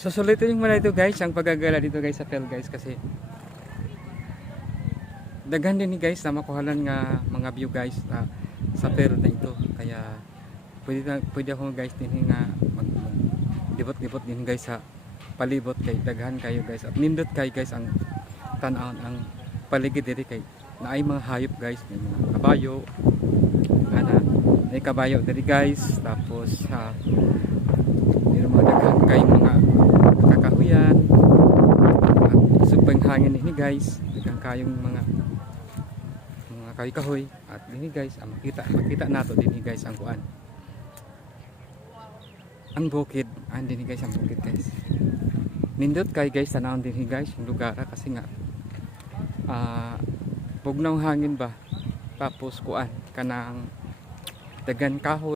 So sulitin mo na ito guys, ang paggagala dito guys sa trail guys, kasi daghan din ni guys na makuhalan nga mga view guys sa trail na ito. Kaya pwede ako guys din nga libot-libot din guys sa palibot kay daghan kayo guys, at nindot kayo guys ang tan-aon ang paligid diri kay naay mga hayop guys, may mga kabayo may kabayo diri guys, tapos mayroong mga daghan kay mga kakahuyan at supang hangin ni guys, daghan kayong mga kahoy at dinhi guys makita nato dinhi guys ang kuan, ang bukid dinhi guys, ang bukid guys. Nindot kay guys tanawon dinhi guys yung lugar kasi nga bugnaw hangin ba, tapos kuan kanang dagan kahoy.